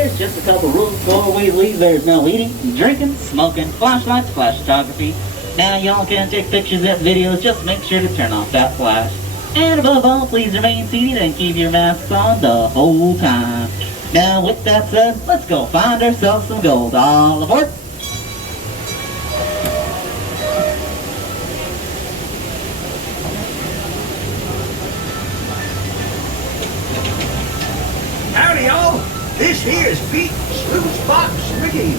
players, just a couple rules before we leave. There's no eating, drinking, smoking, flashlights, flash photography. Now y'all can take pictures and videos, just make sure to turn off that flash. And above all, please remain seated and keep your masks on the whole time. Now with that said, let's go find ourselves some gold. All aboard! Howdy, y'all. This here is Pete Sleuth Box Ricky.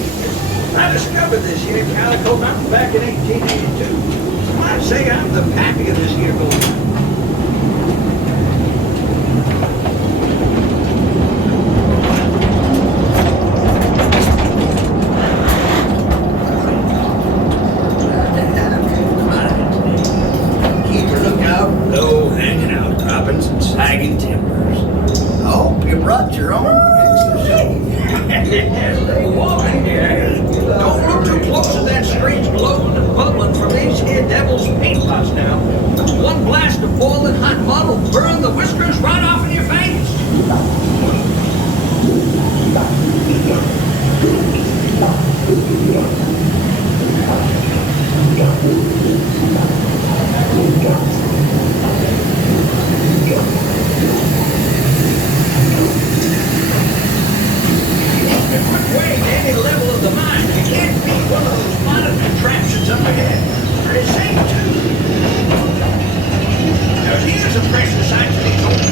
I discovered this here Calico mountain back in 1882. I'd say I'm the pappy of this here gold. Keep a lookout, low hanging outcroppings and sagging timbers. Oh, you brought your own extra shade. There's a little wall in here. Don't look too close at that strange glowing and bubbling from these here devil's paint pots now. One blast of boiling hot mud will burn the whiskers right off in your face. Way to any level of the mine, you can't beat one of those modern contraptions up ahead. Pretty safe, too. Now, here's a pressure sight for these old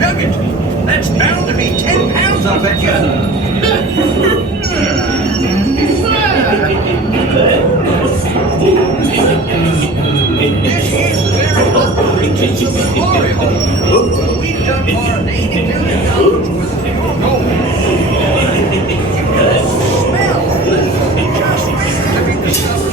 nugget. That's bound to be 10 pounds, I'll bet you. This is the very operations of the glory hole. We've done more than $80 million worth of pure gold. Smell just waiting to be discovered.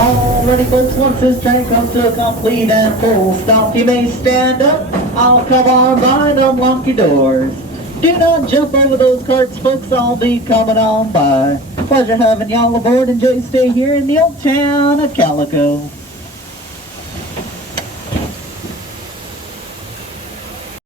Alrighty folks, once this train comes to a complete and full stop, you may stand up. I'll come on by and unlock your doors. Do not jump over those carts, folks, I'll be coming on by. Pleasure having y'all aboard. Enjoy your stay here in the old town of Calico.